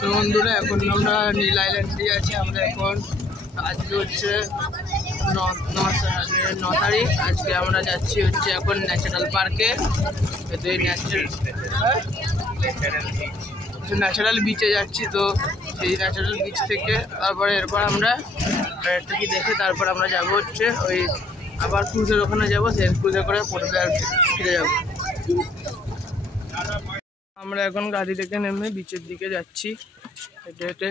তো বন্ধুরা এখন আমরা নীল আইল্যান্ডে আছি। আমরা এখন আজকে হচ্ছে 9 তারিখ। আজকে আমরা যাচ্ছি হচ্ছে এখন ন্যাচারাল পার্কে। ন্যাচারাল বিচে যাচ্ছি। তো সেই ন্যাচারাল বিচ থেকে এরপর আমরা কি দেখে তারপর আমরা যাব হচ্ছে ওই আবার ক্রুজের ওখানে যাবো। সেই ক্রুজে করে পড়বে আর ফিরে যাবো। আমরা এখন গাড়ি থেকে নেমে বিচের দিকে যাচ্ছি হেঁটে হেঁটে।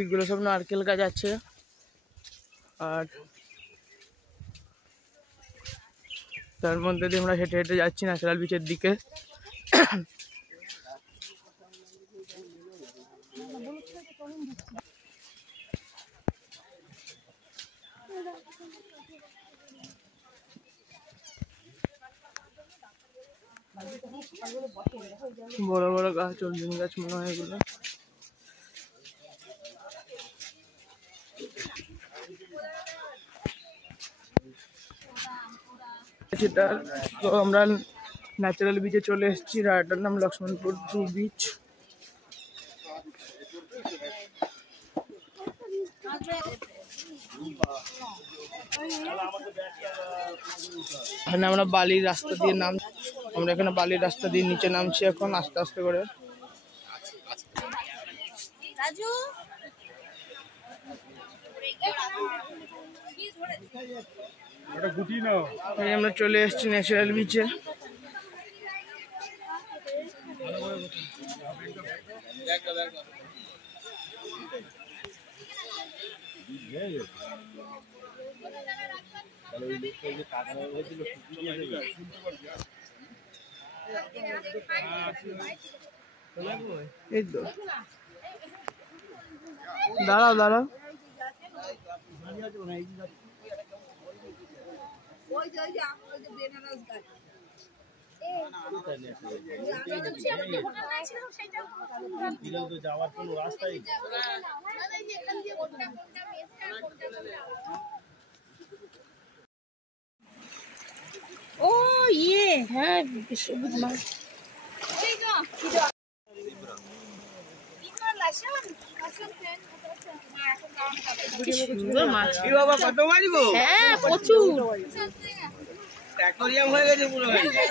এগুলো সব নারকেল গাছ আছে। আর তার মধ্যে দিয়ে আমরা হেঁটে হেঁটে যাচ্ছি ন্যাচারাল বিচের দিকে। বড় বড় গাছ, অর্জুন গাছ মনে হয় এগুলো। তো আমরা ন্যাচারাল বিচে চলে এসেছি। রায়টার নাম লক্ষ্মণপুর টু বিচ। এখানে আমরা বালির রাস্তা দিয়ে রাস্তা দিয়ে নিচে নামছি এখন আস্তে আস্তে করে। আমরা চলে এসেছি ন্যাচারাল বিচে। এই তো দাঁড়াও দাঁড়াও। যাওয়ার কোনো রাস্তাই ও ইয়ে হ্যাঁ সবুজ মাছ। হ্যাঁ প্রচুর,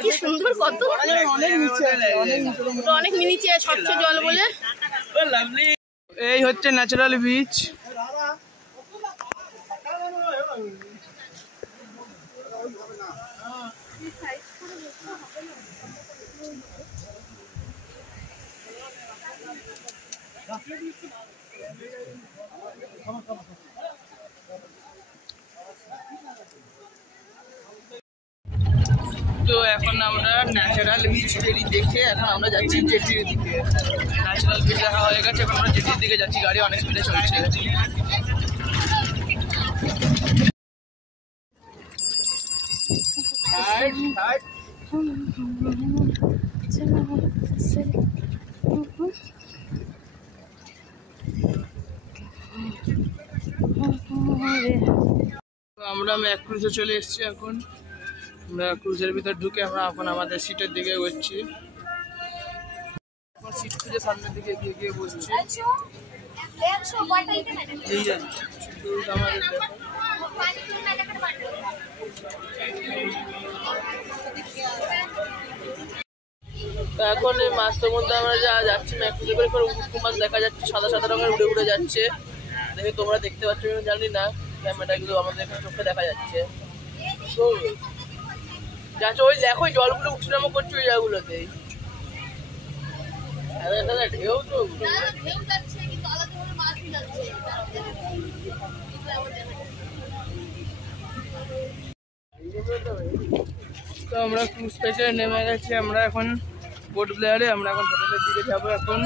কি সুন্দর, কত অনেক নিচে স্বচ্ছ জল বলে। এই হচ্ছে ন্যাচারাল বিচ। তো এখন আমরা ন্যাচারাল বিচ দেখে এখন আমরা যাচ্ছি জেটির দিকে। ন্যাচারাল বিচ দেখা হয়ে গেছে, এখন আমরা জেটির দিকে যাচ্ছি। গাড়ি অনেক স্পিডে চলছে। আমরা ম্যাক্রুজে চলে এসেছি। এখন আমরা ক্রুজের ভিতর ঢুকে আমরা এখন আমাদের সিটের দিকে এগোচ্ছি। সিট খুঁজে সামনের দিকে গিয়ে বসছি। তো এখন এই মাছের মধ্যে আমরা যাচ্ছি ম্যাক্রুজে করে উটকো মাছ দেখা যাচ্ছে, সাদা সাদা রঙের উড়ে উড়ে যাচ্ছে। দেখে তোমরা দেখতে পাচ্ছ জানি না, ক্যামেরাগুলো আমাদের এখানে চোখে দেখা যাচ্ছে। তো যাচ্ছে ওই দেখো জলগুলো উঠনামা করছে ওই জায়গাগুলোতে। ঢেউ তো তো আমরা ক্রুজ থেকে নেমে গেছি। আমরা এখন পোর্ট ব্লেয়ারে, আমরা এখন হোটেলের দিকে যাবো। এখন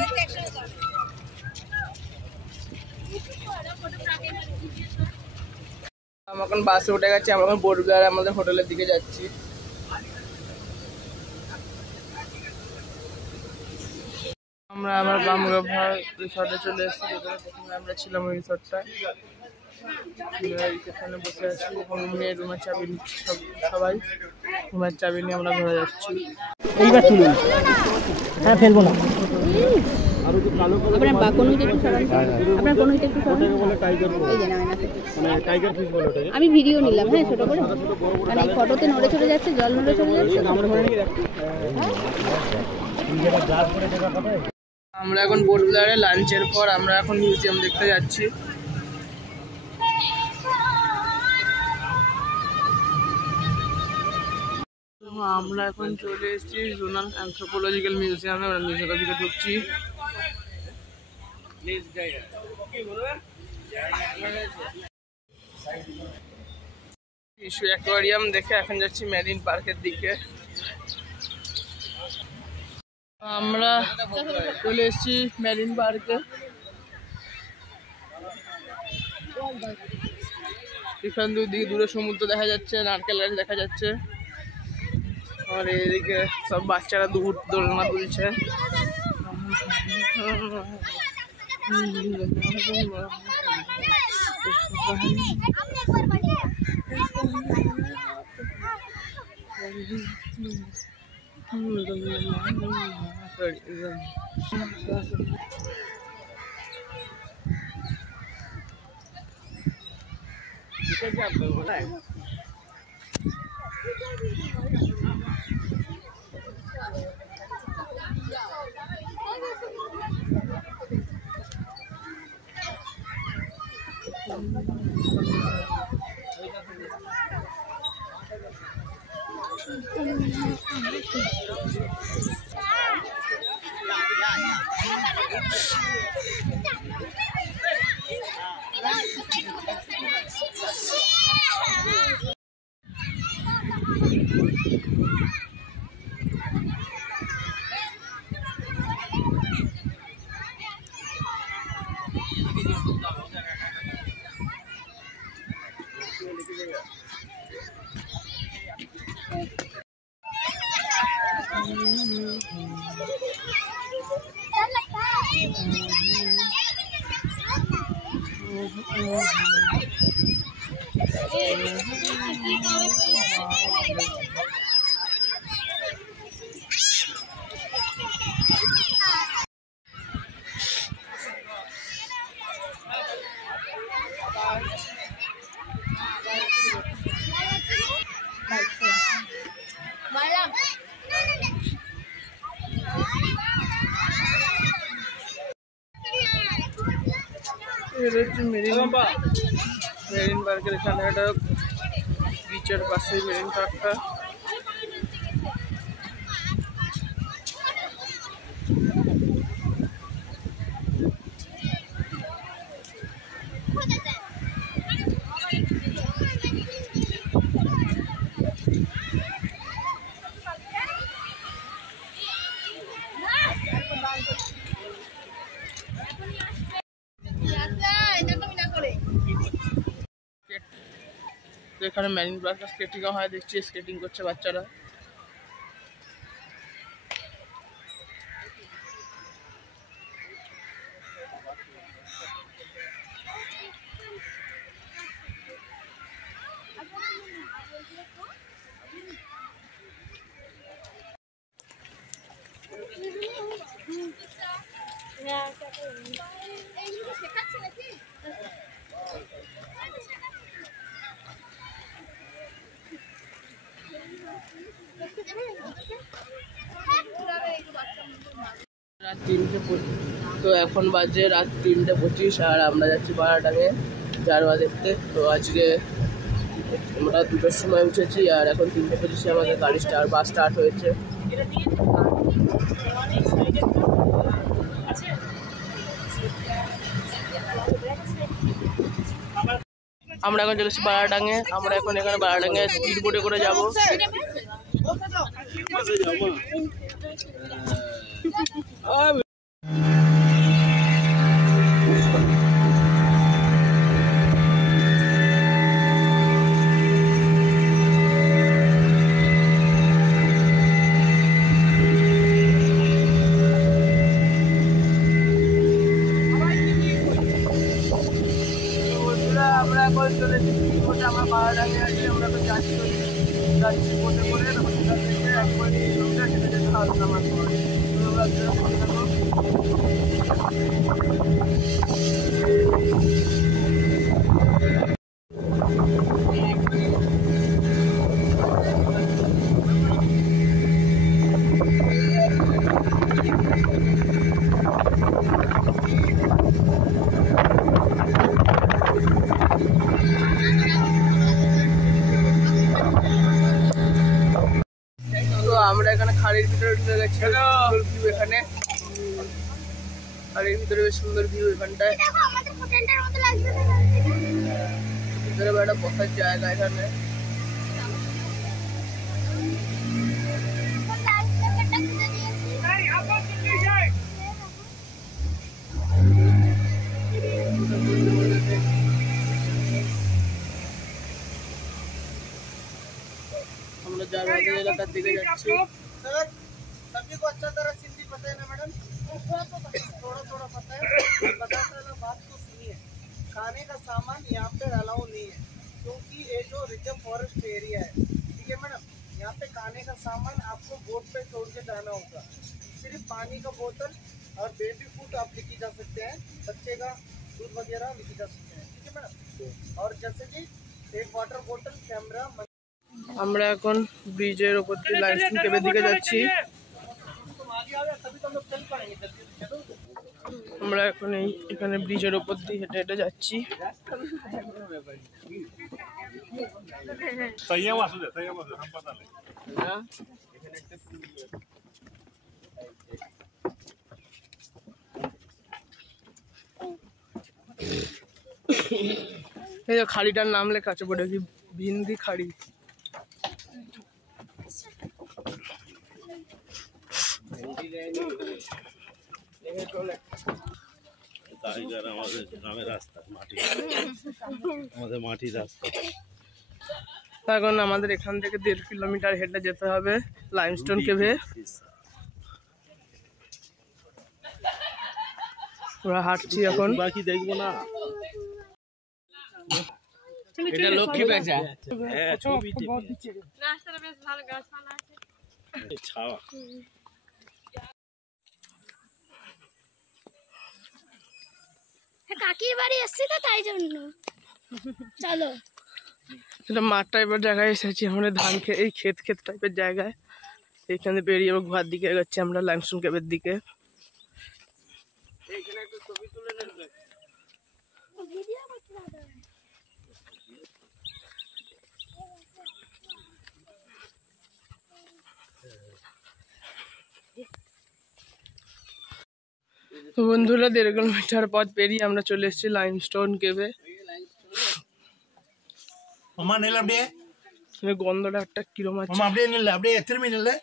আমরা এখন বাসে উঠে গেছি, আমরা এখন বোটবিহারে আমাদের হোটেলের দিকে যাচ্ছি। আমরা আমার বামুরাভা রিসর্টে চলে এসেছি। প্রথমে আমরা ছিলাম ওই রিসর্টটা, এখানে বসে আছি এবং রুমের চাবি নিচ্ছি। সবাই রুমের চাবি নিয়ে আমরা ঘুরে যাচ্ছি। এইবার তুলুন, হ্যাঁ ফেলবো না। আপনার বাকনুইটা একটু সরান, আপনার বাকনুইটা একটু সরান। আমি ভিডিও নিলাম, হ্যাঁ ছোট করে, মানে ফটোতে নড়ে চলে যাচ্ছে, জল নড়ে চলে যাচ্ছে। আমরা এখন বোটবিহারে লাঞ্চের পর আমরা এখন মিউজিয়াম দেখতে যাচ্ছি। আমরা এখন চলে এসেছি জোনাল অ্যানথ্রোপোলজিক্যাল মিউজিয়ামে। আমরা মিউজিয়ামের দিকে ঢুকছি। ফিশ অ্যাকোয়ারিয়াম দেখে এখন যাচ্ছি মেরিন পার্কের দিকে। আমরা চলে এসেছি মেরিন পার্কে। এখান দুদিকে দূরে সমুদ্র দেখা যাচ্ছে, নারকেল গাছ দেখা যাচ্ছে। আর এদিকে সব বাচ্চারা দোলনা দুলছে। মেরিন পার্কের এখানে একটা বিচের পাশে মেরিন পার্কটা। এখানে মেরিন পার্কে স্কেটিং হয়, দেখছি স্কেটিং করছে বাচ্চারা। রাত 3:25, তো এখন বাজে রাত 3:25 আর আমরা যাচ্ছি পাড়াটাকে জারোয়া দেখতে। তো আজকে আমরা 2টার সময় উঠেছি আর এখন 3:25 আমাদের গাড়ি বাস স্টার্ট হয়েছে। আমরা এখন চলেছি বারাডাঙ্গে। আমরা এখন এখানে বারাডাঙ্গে স্পিড বোটে করে যাবো। এখন চলে এসেছি বোটে, আমরা পাহাড়াঙ্গে আছি, আমরা তো যাচ্ছি বোটে করে, তারপর সেখান থেকে একবারে রোডে সেটা যেতে হবে আমার পরে। তোমরা সাথে থাকো। তো আমরা এখানে খাড়ির ভিতরে ঢুকে গেছি, সুন্দর ভিউ এখানে, খাড়ির ভিতরে বেশ সুন্দর ভিউ এখানটায়, ভিতরে একটা বসার জায়গা এখানে। আমরা জারবাজার এলাকার দিকে যাচ্ছি। सर सभी को अच्छा तरह सिंधी पता है ना मैडम? थोड़ा थोड़ा पता है। बताते ना, बात तो सुनिए। खाने का सामान यहाँ पे अलाउ नहीं है, क्योंकि ये जो रिजर्व फॉरेस्ट एरिया है, ठीक है मैडम। यहाँ पे खाने का सामान आपको बोट पे छोड़ के जाना होगा। सिर्फ पानी का बोतल और बेबी फूड आप लेके जा सकते हैं, बच्चे का दूध वगैरह लेके जा सकते हैं, ठीक है मैडम। और जैसे कि एक वाटर बोतल, कैमरा। আমরা এখন ব্রিজের ওপর দিয়ে লাইমস্টোন কেভের দিকে যাচ্ছি। আমরা এখন এখানে ব্রিজের ওপর দিয়ে হেঁটে হেঁটে যাচ্ছি। এই যে খাড়িটার নাম লেখা আছে বোর্ডে, কি ভিন্দি খাড়ি। আমাদের গ্রামের রাস্তা মাটি, আমাদের মাটির রাস্তা। এখন আমাদের এখান থেকে 1.5 কিলোমিটার হেঁটে যেতে হবে লাইমস্টোন কেভে। আমরা হাঁটছি এখন। বাকি দেখবো না, এটা লক্ষ্মী পেঁচা। হ্যাঁ ছবি রাস্তাটা বেশ ভালো, গাছপালা আছে। ছাওয়া। কাকির বাড়ি এসছি তো, তাই জন্য চলো। এটা মাঠ টাইপের জায়গায় এসেছি আমরা, ধান এই ক্ষেত টাইপের জায়গায়। এইখানে বেরিয়ে ঘোয়ার দিকে এগোচ্ছি আমরা লাইমস্টোন কেভের দিকে। তো বন্ধুরা 1.5 কিলোমিটার পথ পেরিয়ে আমরা চলে এসেছি লাইমস্টোন কেভে। अम्मा नहीं लबड़े, গন্ধটা একটা কিরম আছে। अम्मा अपने नहीं लबड़े, इतने में नहीं ले।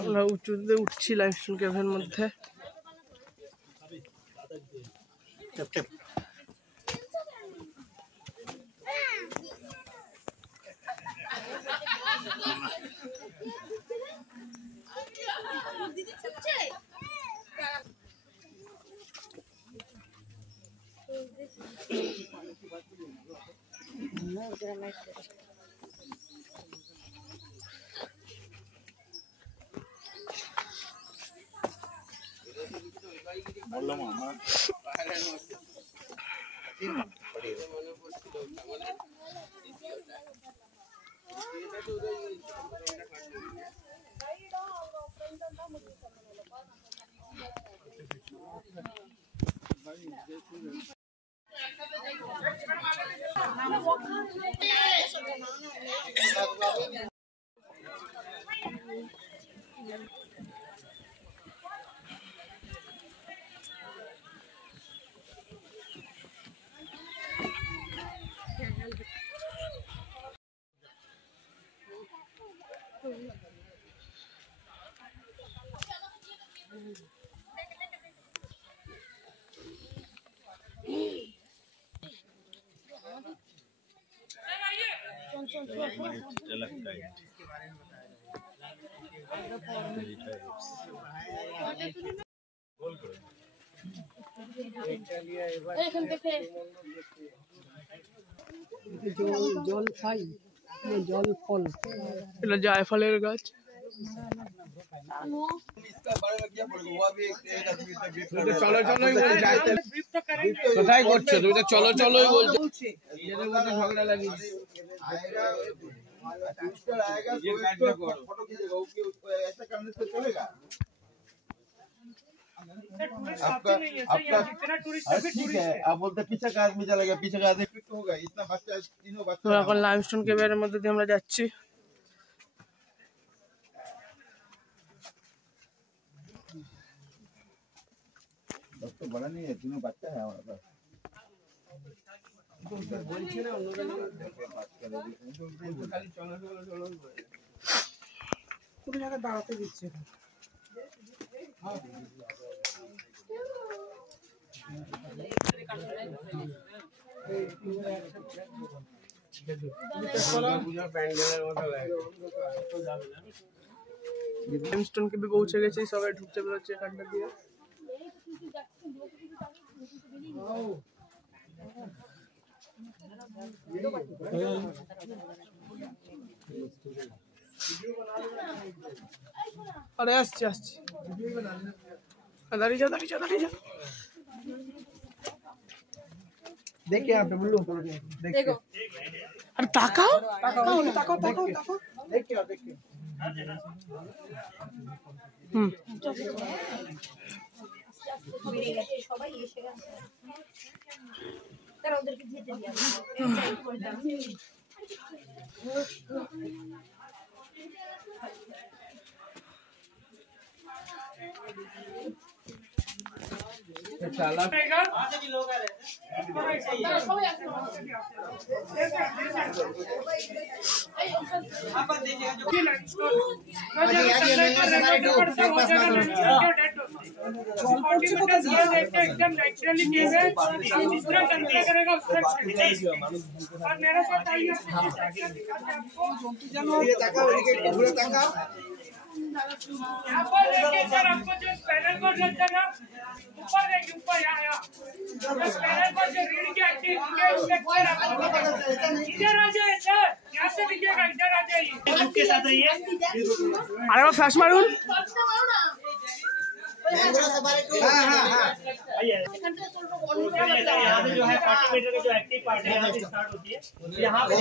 আমরা উঁচুতে উঠছি লাইমস্টোন কেভের মধ্যে। Tip tip. लगता है জল খাই, জল ফল। এটা জায়ফলের গাছ। কোথায় করছো তুমি? তো চলো চলোই বলছো। झगड़ा लगी फोटो खींचेगा वो ऐसा करने से चलेगा? आपका ठीक है, आप बोलते पीछे का आदमी चलेगा, पीछे का आदमी फिट होगा। इतना बच्चा, तीनों बच्चा। তো এখন লাইমস্টোন কেভের মধ্যে দিয়ে আমরা যাচ্ছি। बस तो बड़ा नहीं है, तीनों बच्चा है हमारे पास। পুরো জায়গায় দাঁড়াতে দিচ্ছে না। লাইমস্টোন কেভে পৌঁছে গেছি, সবাই ঢুকতে বেরোচ্ছে এখানটা দিয়ে। আরে আসছি আসছি, দাঁড়িয়ে যাও দাঁড়িয়ে যাও দাঁড়িয়ে যাও। देखिए आप डब्लू देखो, আরে তাকাও ताकाओ ताकाओ ताकाओ ताकाओ, देखिए आप देखिए। হুম সবাই এসে গেছে, তারা ওদেরকে যেতে দিয়ে यहाँ पर देखिए सर, आपको जो स्पैनर कोड लगता है ना, ऊपर देखिए, ऊपर यहाँ स्पैनर कोड जो रीड के एक्टिव के स्ट्रक्चर आपको इधर आ जाए सर, यहाँ से दिखेगा, इधर आ जाइए के साथ आइए। আরে ও ফ্ল্যাশ মারুন। यहाँ से जो है 40 मीटर का जो एक्टिव पार्ट है यहाँ से स्टार्ट होती है, यहाँ पे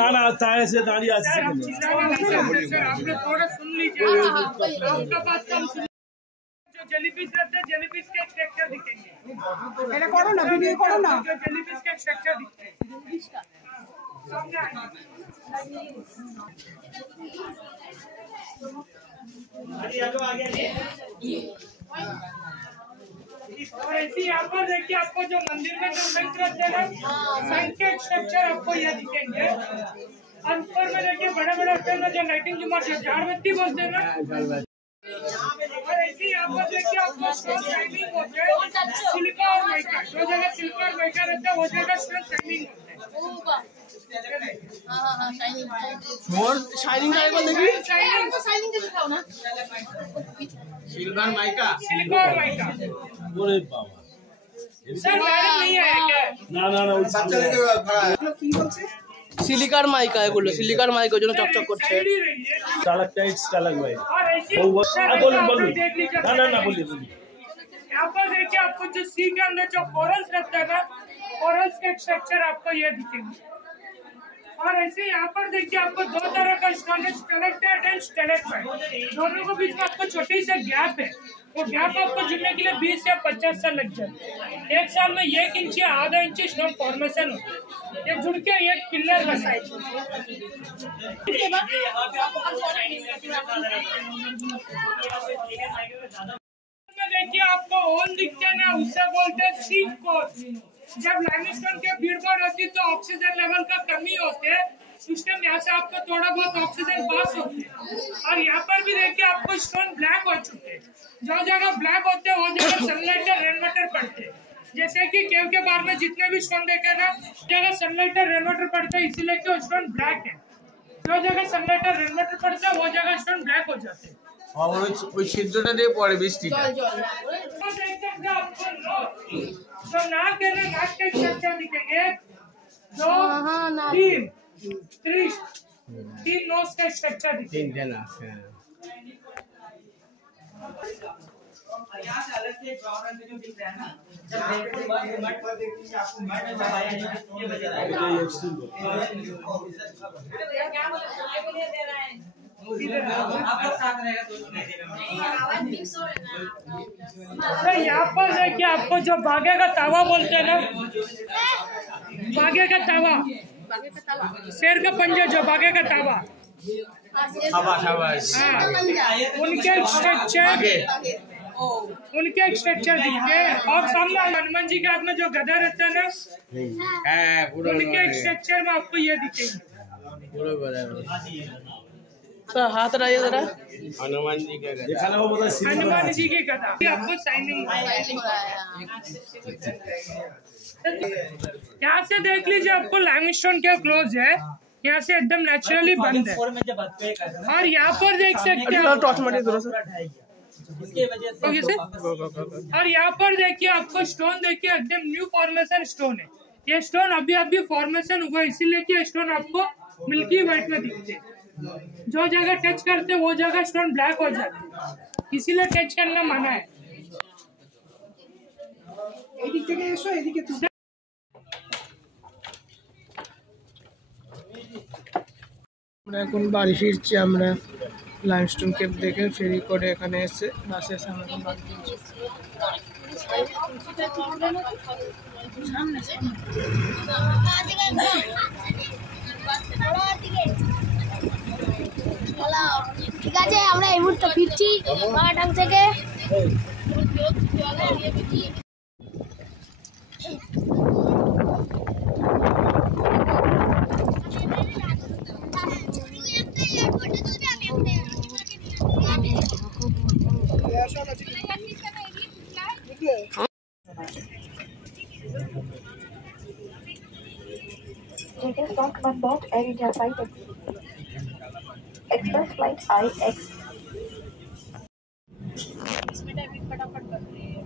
ना ना ताए से दाढ़ी आज से आपने थोड़ा सुन लीजिए, आपका बात कम सुन। जो जेलीफिश रहते हैं, जेलीफिश के स्ट्रक्चर दिखेंगे, এটা করো না, ভিডিও করো না। जो जेलीफिश के स्ट्रक्चर दिखते हैं सामने और ऐसे यहाँ पर देखिए, आपको जो मंदिर में जो संत रहते हैं ना, संत के स्ट्रक्चर आपको ये दिखेंगे। और ऊपर में देखिए बड़े बड़े जो लाइटिंग जो झाड़बत्ती बोलते हैं ना, और ऐसे यहाँ पर देखिए आपको स्टोन शाइनिंग होते हैं, सिल्का और माइका, जो जगह सिल्का और माइका रहता है वो जगह स्टोन शाइनिंग होते हैं। और शाइनिंग का एक बार देखिए, सिल्वर माइका, सिल्का और माइका ओरे बाबा सर मैडम नहीं है क्या? না না না ওই बच्चा लेके खड़ा है। কি বলছে? সিলিকার মাইকা, এগুলো সিলিকার মাইকা, ওই জন্য চকচক করছে। साइड ही रहिए। चालक क्या चालक भाई और ऐसे सर, बोलूं यहाँ पर बोलूं देख लीजिए, ना ना ना बोलिए बोलिए। यहाँ पर देखिए आपको जो सी के अंदर जो कोरल्स रहता है ना, कोरल्स के स्ट्रक्चर आपको ये दिखेंगे। और ऐसे यहाँ पर देखिए आपको दो तरह का स्टोन है, स्टेलेक्टाइट एंड स्टेलेक्टाइट, दोनों के बीच में आपको छोटी सी गैप है। वो गैप आपको जुड़ने के लिए 20 या 50 साल लग जाते हैं। एक साल में 1 इंच या आधा इंच स्टोन फॉर्मेशन होता है, ये जुड़ के एक पिलर बनाएगी। देखिए आपको ओन दिखते हैं ना, उससे बोलते हैं सीक कोर। जब लाइमस्टोन के भीड़भाड़ होती है तो ऑक्सीजन लेवल का कमी होते है, सिस्टम यहाँ से आपको थोड़ा बहुत ऑक्सीजन पास होते है। और यहाँ पर भी देखिए आपको स्टोन ब्लैक हो चुके हैं, जो जगह ब्लैक होते हैं वो जगह सनलाइट या रेन वाटर पड़ते हैं, जैसे कि केव के बार में जितने भी स्टोन देखे ना, जगह सनलाइट और रेनवाटर पड़ता है इसीलिए कि स्टोन ब्लैक है। जो जगह सनलाइट और रेनवाटर पड़ता है वो जगह स्टोन ब्लैक हो जाते हैं। और ওই ছিদ্রটা দিয়ে পড়ে বৃষ্টিটা। तो नाक है ना, नाक के स्ट्रक्चर दिखेंगे 2 3 तीन नोज का स्ट्रक्चर दिखेंगे। 3 नाक है। यहाँ से अलग से ब्राउन रंग जो दिख रहा है ना, जब मट पर देखिए आपको मट में दबाया है ये बजा रहा है। क्या बोले दे रहा है आपका साथ रहेगा तो नहीं आवाज मिक्स हो रहा है। यहाँ पर देखिए आपको जो बागे का तावा बोलते हैं ना, बागे का तावा, शेर का पंजा, जो बागे का तावा, उनके स्ट्रक्चर दिखते हैं। और सामने हनुमान जी के हाथ में जो गदा रहता है ना, उनके स्ट्रक्चर में आपको ये दिखेंगे। तो हाथ रहिए जरा, हनुमान जी का हनुमान जी की गदा आपको साइनिंग। यहाँ से देख लीजिए, आपको लाइमस्टोन के क्लोज है, यहाँ से एकदम नेचुरली बंद है। और यहाँ पर देख सकते हैं और यहाँ पर देखिए आपको स्टोन देखिए एकदम न्यू फॉर्मेशन स्टोन है। ये स्टोन अभी अभी फॉर्मेशन हुआ, इसीलिए कि स्टोन आपको मिल्की व्हाइट में दिखते हैं। जो जगह टच करते वो जगह स्टोन ब्लैक हो जाते, इसीलिए टच करना मना है। এদিক থেকে এসো, এদিকে তুমি। আমরা এখন বাড়ি ফিরছি। আমরা লাইমস্টোন কেভ দেখে ফেরি করে এখানে এসে বাসে এসে আমরা এখন বাড়ি ফিরছি। ঠিক আছে, আমরা এই মুহূর্তে ফিরছি পাহাড় থেকে। Air India flight Express flight IX इसमें टाइमिंग फटाफट कर रही है।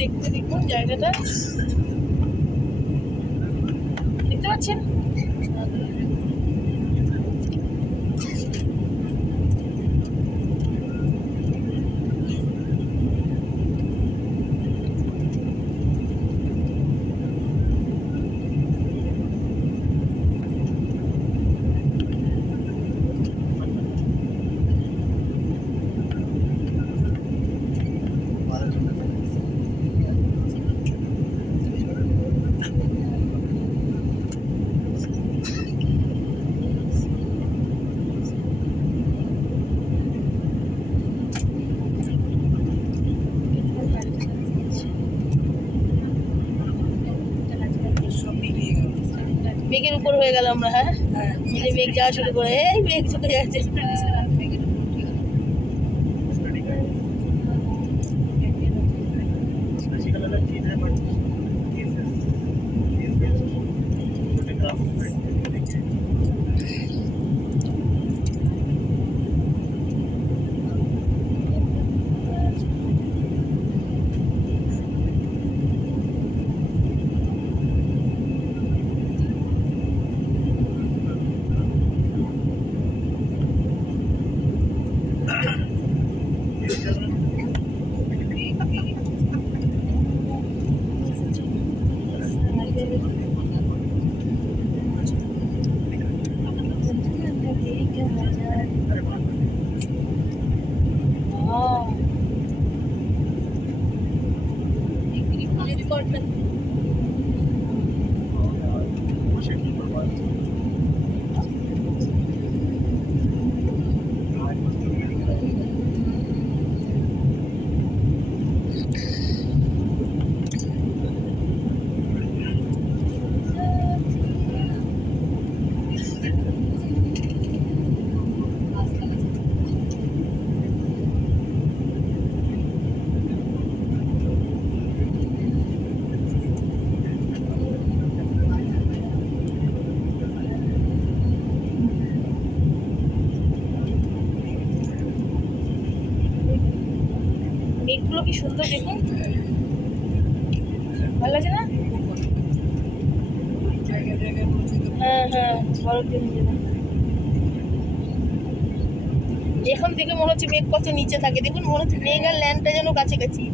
দেখতে দেখুন জায়গাটা দেখতে পাচ্ছেন। মেঘের উপর হয়ে গেল আমরা। হ্যাঁ, মেঘ যাওয়া শুরু করে, এই মেঘ চলে যাচ্ছে। মেঘগুলো কি সুন্দর দেখুন, ভালো লাগছে না? হ্যাঁ হ্যাঁ, এখন থেকে মনে হচ্ছে মেঘ কত নিচে থাকে। দেখুন, মনে হচ্ছে মেঘ আর ল্যান্ডটা যেন কাছাকাছি।